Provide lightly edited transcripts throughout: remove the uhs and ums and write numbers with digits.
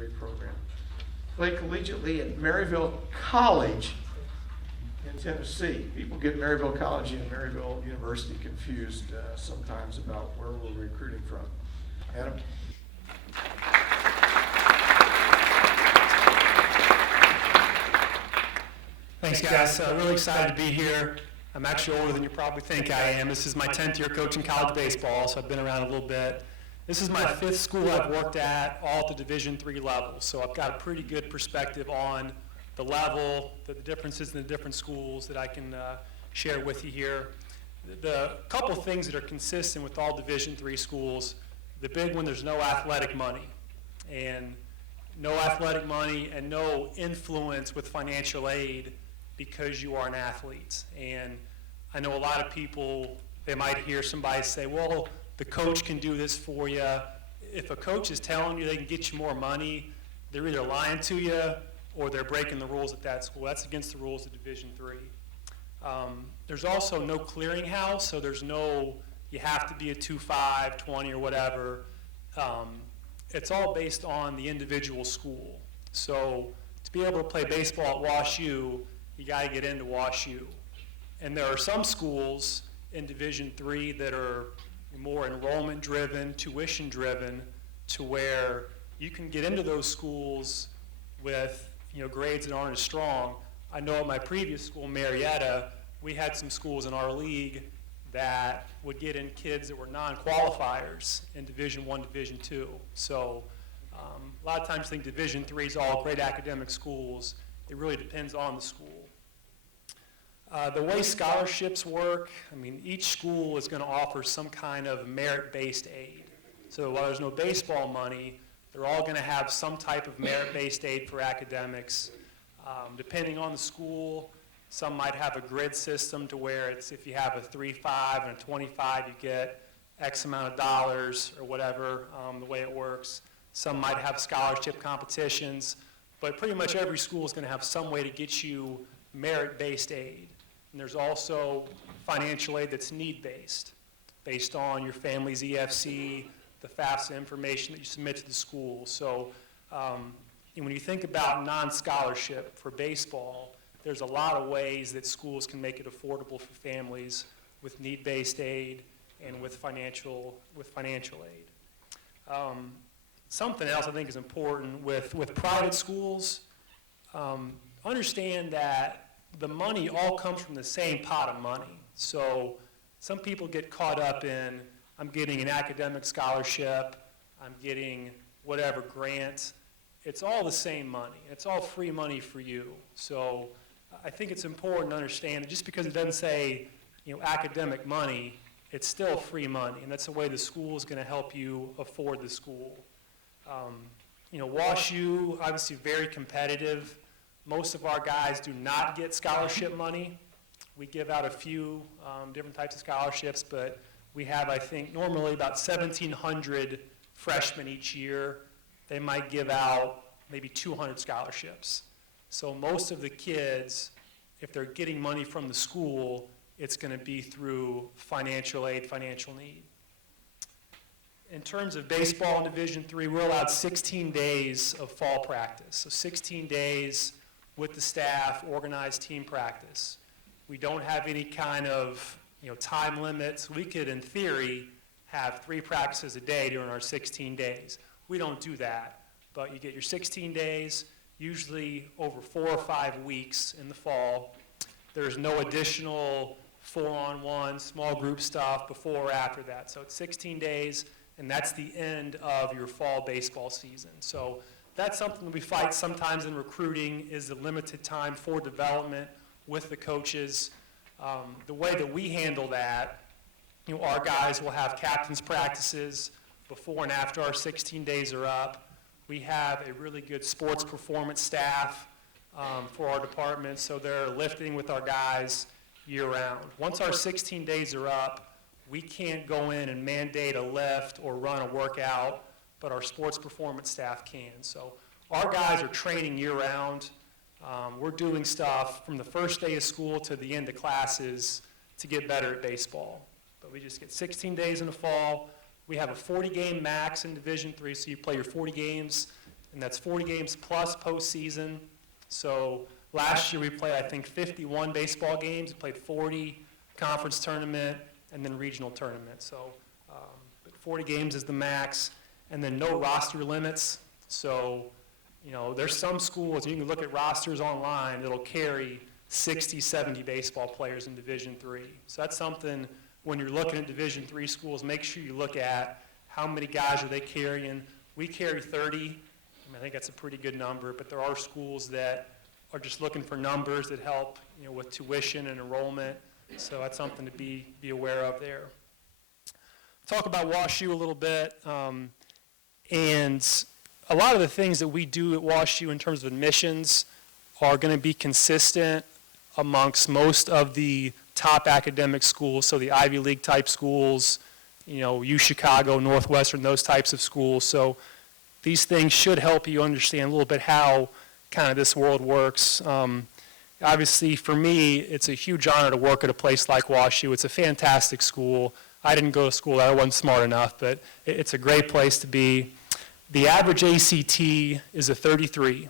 great program. Played collegiately at Maryville College in Tennessee. People get Maryville College and Maryville University confused sometimes about where we're recruiting from. Adam? Thanks, guys. Really excited to be here. I'm actually older than you probably think I am. This is my 10th year coaching college baseball, so I've been around a little bit. This is my 5th school I've worked at, all at the Division III level. So I've got a pretty good perspective on the level, the differences in the different schools that I can share with you here. The couple of things that are consistent with all Division III schools, the big one, there's no athletic money. And no athletic money and no influence with financial aid because you are an athlete. And I know a lot of people, they might hear somebody say, well, the coach can do this for you. If a coach is telling you they can get you more money, they're either lying to you or they're breaking the rules at that school. That's against the rules of Division III. There's also no clearinghouse, so there's no, you have to be a 2.5, 20 or whatever. It's all based on the individual school. So to be able to play baseball at WashU, you got to get into WashU. And there are some schools in Division III that are more enrollment driven, tuition driven, to where you can get into those schools with grades that aren't as strong. I know at my previous school, Marietta, we had some schools in our league that would get in kids that were non-qualifiers in Division I, Division II. So a lot of times I think Division III is all great academic schools. It really depends on the school. The way scholarships work, each school is going to offer some kind of merit-based aid. So while there's no baseball money, they're all going to have some type of merit-based aid for academics. Depending on the school, some might have a grid system to where it's if you have a 3.5 and a 25, you get X amount of dollars or whatever, the way it works. Some might have scholarship competitions, but pretty much every school is going to have some way to get you merit-based aid. And there's also financial aid that's need-based, based on your family's EFC, the FAFSA information that you submit to the school. So when you think about non-scholarship for baseball, there's a lot of ways that schools can make it affordable for families with need-based aid and with financial aid. Something else I think is important with private schools, understand that the money all comes from the same pot of money. So some people get caught up in, I'm getting an academic scholarship, I'm getting whatever grant. It's all the same money. It's all free money for you. So I think it's important to understand that just because it doesn't say, academic money, it's still free money, and that's the way the school is going to help you afford the school. WashU, obviously very competitive. Most of our guys do not get scholarship money. We give out a few different types of scholarships, but we have, I think, normally about 1,700 freshmen each year. They might give out maybe 200 scholarships. So most of the kids, if they're getting money from the school, it's going to be through financial aid, financial need. In terms of baseball in Division III, we're allowed 16 days of fall practice. So 16 days with the staff, organized team practice. We don't have any kind of time limits. We could, in theory, have 3 practices a day during our 16 days. We don't do that, but you get your 16 days, usually over 4 or 5 weeks in the fall. There's no additional 4-on-1 small group stuff before or after that. So it's 16 days, and that's the end of your fall baseball season. So that's something that we fight sometimes in recruiting, is the limited time for development with the coaches. The way that we handle that, our guys will have captain's practices before and after our 16 days are up. We have a really good sports performance staff for our department, so they're lifting with our guys year-round. Once our 16 days are up, we can't go in and mandate a lift or run a workout, but our sports performance staff can. So our guys are training year-round. We're doing stuff from the first day of school to the end of classes to get better at baseball. But we just get 16 days in the fall. We have a 40-game max in Division III, so you play your 40 games and that's 40 games plus postseason. So last year we played, I think, 51 baseball games. We played 40 conference tournament and then regional tournament. So but 40 games is the max, and then no roster limits. So, you know, there's some schools, you can look at rosters online, that'll carry 60, 70 baseball players in Division III. So that's something, when you're looking at Division III schools, make sure you look at how many guys are they carrying. We carry 30. I think that's a pretty good number, but there are schools that are just looking for numbers that help, you know, with tuition and enrollment. So that's something to be aware of there. Talk about WashU a little bit, and a lot of the things that we do at WashU in terms of admissions are going to be consistent amongst most of the top academic schools, so the Ivy League type schools, you know, U Chicago, Northwestern, those types of schools. So these things should help you understand a little bit how kind of this world works. Obviously, for me, it's a huge honor to work at a place like WashU. It's a fantastic school. I didn't go to school, I wasn't smart enough, but it's a great place to be. The average ACT is a 33.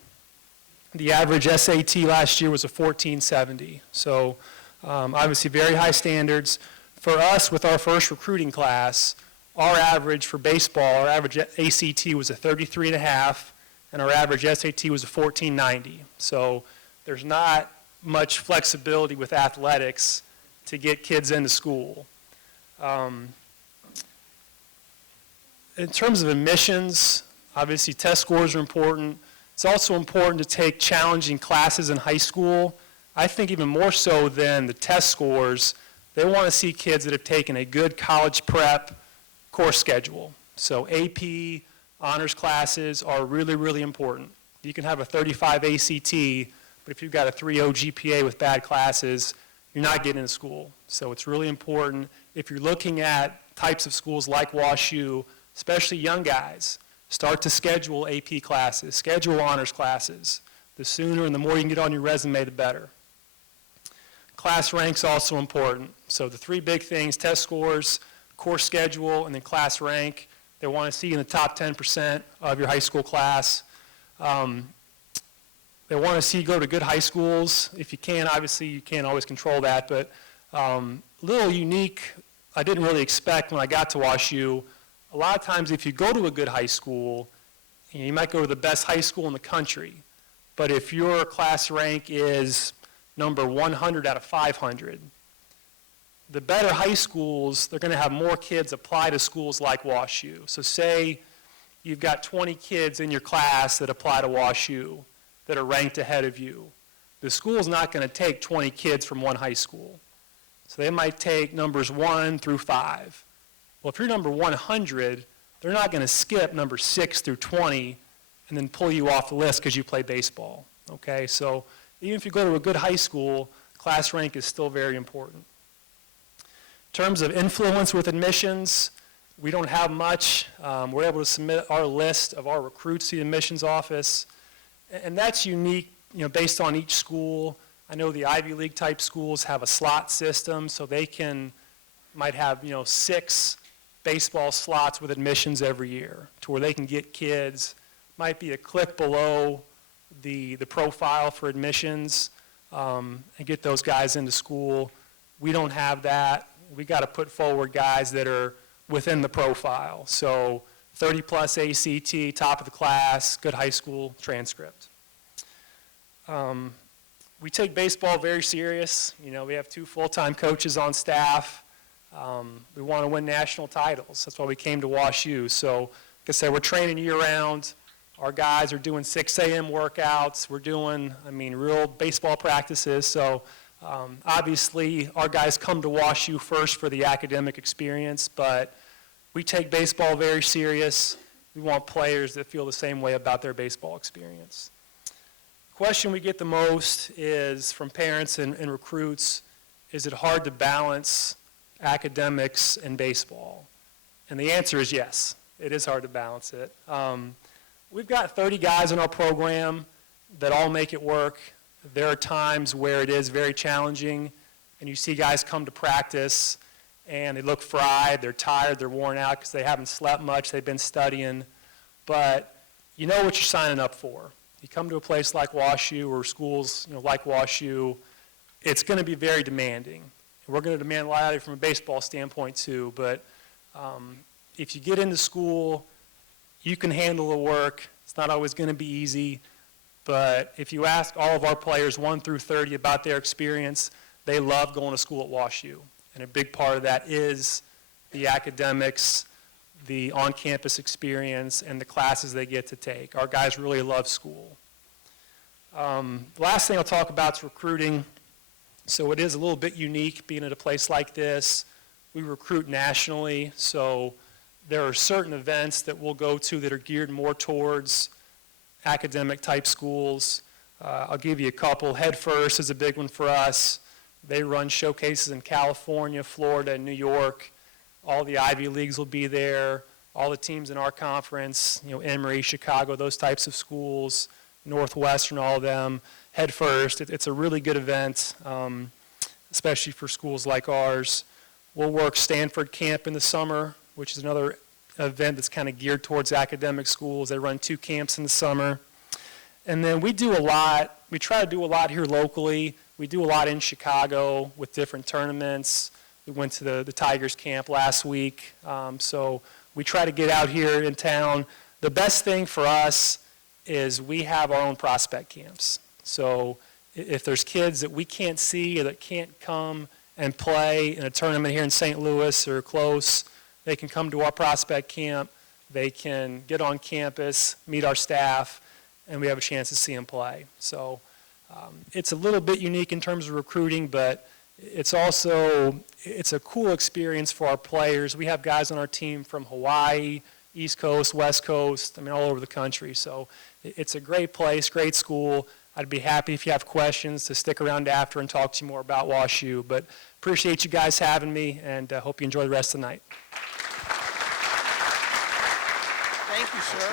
The average SAT last year was a 1470. So obviously very high standards. For us, with our first recruiting class, our average for baseball, our average ACT was a 33.5, and our average SAT was a 1490. So there's not much flexibility with athletics to get kids into school. In terms of admissions, obviously test scores are important. It's also important to take challenging classes in high school. I think even more so than the test scores, they want to see kids that have taken a good college prep course schedule. So AP, honors classes are really, really important. You can have a 35 ACT, but if you've got a 3.0 GPA with bad classes, you're not getting into school. So it's really important, if you're looking at types of schools like WashU, especially young guys, start to schedule AP classes, schedule honors classes. The sooner and the more you can get on your resume, the better. Class rank's also important. So the three big things, test scores, course schedule, and then class rank. They want to see you in the top 10% of your high school class. They want to see you go to good high schools. If you can, obviously you can't always control that, but a little unique, I didn't really expect when I got to WashU. A lot of times if you go to a good high school, you might go to the best high school in the country, but if your class rank is number 100 out of 500, the better high schools, they're going to have more kids apply to schools like WashU. So say you've got 20 kids in your class that apply to WashU that are ranked ahead of you. The school's not going to take 20 kids from one high school. So they might take numbers 1 through 5. Well, if you're number 100, they're not going to skip number 6 through 20 and then pull you off the list because you play baseball. Okay, so even if you go to a good high school, class rank is still very important. In terms of influence with admissions, we don't have much. We're able to submit our list of our recruits to the admissions office, and that's unique, you know, based on each school. I know the Ivy League type schools have a slot system, so they might have, you know, 6 baseball slots with admissions every year to where they can get kids, might be a click below the profile for admissions, and get those guys into school. We don't have that. We got to put forward guys that are within the profile. So 30 plus ACT, top of the class, good high school transcript. We take baseball very serious. You know, we have 2 full-time coaches on staff. We want to win national titles. That's why we came to WashU. So, like I said, we're training year-round. Our guys are doing 6 a.m. workouts. We're doing, real baseball practices. So, obviously, our guys come to WashU first for the academic experience, but we take baseball very serious. We want players that feel the same way about their baseball experience. Question we get the most is from parents and recruits, is it hard to balance academics and baseball? And the answer is yes, it is hard to balance it. We've got 30 guys in our program that all make it work. There are times where it is very challenging, and you see guys come to practice and they look fried, they're tired, they're worn out because they haven't slept much, they've been studying. But you know what you're signing up for. You come to a place like WashU or schools like WashU, it's going to be very demanding. We're going to demand a lot out of you from a baseball standpoint too, but if you get into school, you can handle the work. It's not always going to be easy, but if you ask all of our players 1 through 30 about their experience, they love going to school at WashU. And a big part of that is the academics, the on-campus experience, and the classes they get to take. Our guys really love school. The last thing I'll talk about is recruiting. So it is a little bit unique being at a place like this. We recruit nationally, so there are certain events that we'll go to that are geared more towards academic type schools. I'll give you a couple. Head First is a big one for us. They run showcases in California, Florida, and New York. All the Ivy Leagues will be there. All the teams in our conference, Emory, Chicago, those types of schools, Northwestern, all of them. Head First, it's a really good event, especially for schools like ours. We'll work Stanford Camp in the summer, which is another event that's kind of geared towards academic schools. They run 2 camps in the summer. And then we do a lot, we try to do a lot here locally. We do a lot in Chicago with different tournaments. We went to the Tigers camp last week. So we try to get out here in town. The best thing for us is we have our own prospect camps. So if there's kids that we can't see or that can't come and play in a tournament here in St. Louis or close, they can come to our prospect camp. They can get on campus, meet our staff, and we have a chance to see them play. So it's a little bit unique in terms of recruiting, but it's a cool experience for our players. We have guys on our team from Hawaii, East Coast, West Coast, all over the country. So it's a great place, great school. I'd be happy if you have questions to stick around after and talk to you more about WashU. But appreciate you guys having me, and hope you enjoy the rest of the night. Thank you, sir.